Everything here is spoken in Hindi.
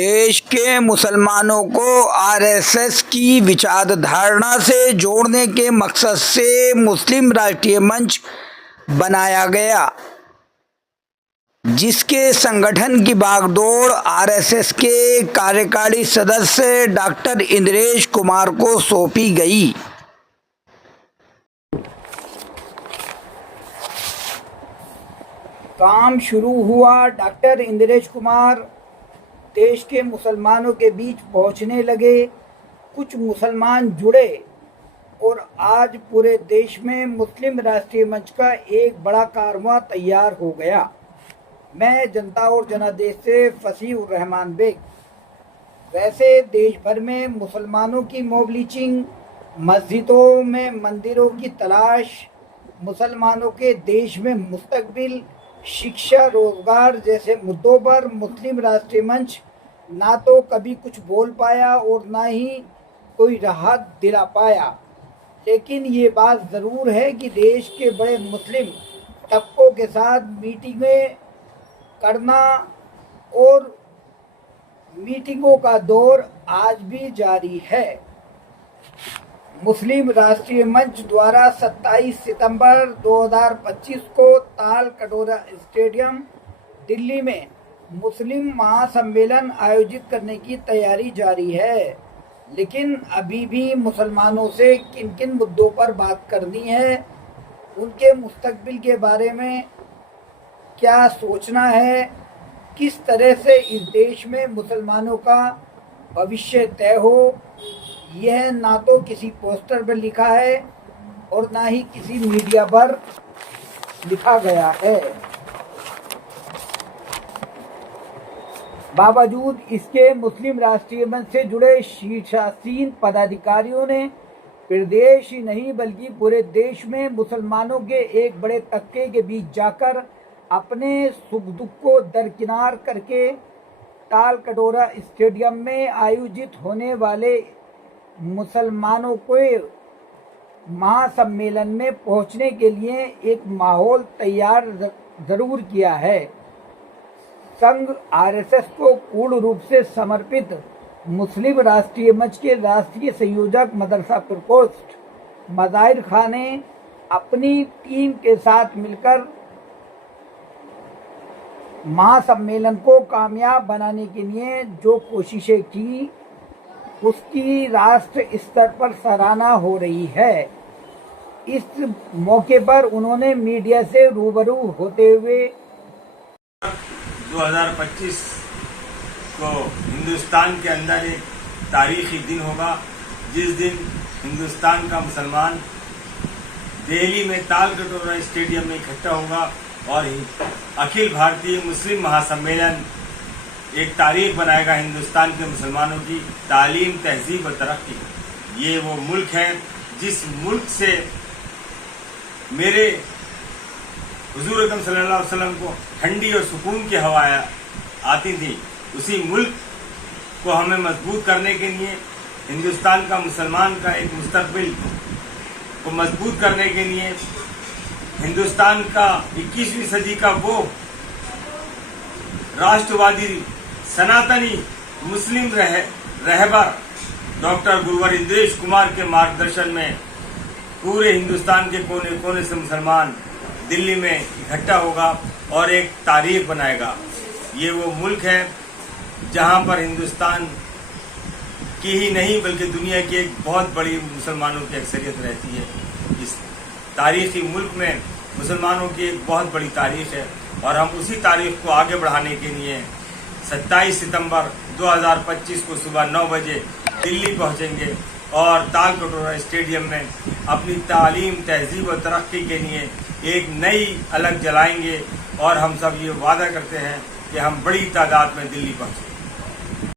देश के मुसलमानों को आरएसएस की विचारधारा से जोड़ने के मकसद से मुस्लिम राष्ट्रीय मंच बनाया गया, जिसके संगठन की बागडोर आरएसएस के कार्यकारी सदस्य डॉक्टर इंद्रेश कुमार को सौंपी गई। काम शुरू हुआ। डॉक्टर इंद्रेश कुमार देश के मुसलमानों के बीच पहुंचने लगे। कुछ मुसलमान जुड़े और आज पूरे देश में मुस्लिम राष्ट्रीय मंच का एक बड़ा कारवां तैयार हो गया। मैं जनता और जनादेश से फसीह उर रहमान बेग। वैसे देश भर में मुसलमानों की मॉब लिंचिंग, मस्जिदों में मंदिरों की तलाश, मुसलमानों के देश में मुस्तकबिल, शिक्षा, रोजगार जैसे मुद्दों पर मुस्लिम राष्ट्रीय मंच ना तो कभी कुछ बोल पाया और ना ही कोई राहत दिला पाया। लेकिन ये बात ज़रूर है कि देश के बड़े मुस्लिम तबकों के साथ मीटिंगें करना और मीटिंगों का दौर आज भी जारी है। मुस्लिम राष्ट्रीय मंच द्वारा 27 सितंबर 2025 को ताल कटोरा स्टेडियम दिल्ली में मुस्लिम महासम्मेलन आयोजित करने की तैयारी जारी है। लेकिन अभी भी मुसलमानों से किन किन मुद्दों पर बात करनी है, उनके मुस्तकबिल के बारे में क्या सोचना है, किस तरह से इस देश में मुसलमानों का भविष्य तय हो, यह ना तो किसी पोस्टर पर लिखा है और ना ही किसी मीडिया पर लिखा गया है। बावजूद इसके मुस्लिम राष्ट्रीय मंच से जुड़े शीर्षासीन पदाधिकारियों ने प्रदेश ही नहीं बल्कि पूरे देश में मुसलमानों के एक बड़े तबके के बीच जाकर अपने सुख दुख को दरकिनार करके ताल कटोरा स्टेडियम में आयोजित होने वाले मुसलमानों को महासम्मेलन में पहुंचने के लिए एक माहौल तैयार जरूर किया है। संघ आरएसएस को पूर्ण रूप से समर्पित मुस्लिम राष्ट्रीय मंच के राष्ट्रीय संयोजक मदरसा प्रकोष्ठ मज़ाहिर खान ने अपनी टीम के साथ मिलकर महासम्मेलन को कामयाब बनाने के लिए जो कोशिशें की, उसकी राष्ट्र स्तर पर सराहना हो रही है। इस मौके पर उन्होंने मीडिया से रूबरू होते हुए 2025 को हिंदुस्तान के अंदर एक तारीखी दिन होगा, जिस दिन हिंदुस्तान का मुसलमान दिल्ली में ताल कटोरा स्टेडियम में इकट्ठा होगा और अखिल भारतीय मुस्लिम महासम्मेलन एक तारीख बनाएगा हिंदुस्तान के मुसलमानों की तालीम, तहजीब और तरक्की। ये वो मुल्क है जिस मुल्क से मेरे हुजूर अकरम सल्लल्लाहु अलैहि वसल्लम को ठंडी और सुकून की हवा आती थी। उसी मुल्क को हमें मजबूत करने के लिए, हिंदुस्तान का मुसलमान का एक मुस्तकबिल को मजबूत करने के लिए, हिंदुस्तान का 21वीं सदी का वो राष्ट्रवादी सनातनी मुस्लिम रहबर डॉक्टर गुरुवर इंद्रेश कुमार के मार्गदर्शन में पूरे हिंदुस्तान के कोने कोने से मुसलमान दिल्ली में इकट्ठा होगा और एक तारीख बनाएगा। ये वो मुल्क है जहां पर हिंदुस्तान की ही नहीं बल्कि दुनिया की एक बहुत बड़ी मुसलमानों की अक्सरियत रहती है। इस तारीखी मुल्क में मुसलमानों की एक बहुत बड़ी तारीख है और हम उसी तारीख को आगे बढ़ाने के लिए 27 सितंबर 2025 को सुबह 9 बजे दिल्ली पहुंचेंगे और ताल कटोरा स्टेडियम में अपनी तालीम, तहजीब और तरक्की के लिए एक नई अलग जलाएंगे और हम सब ये वादा करते हैं कि हम बड़ी तादाद में दिल्ली पहुंचेंगे।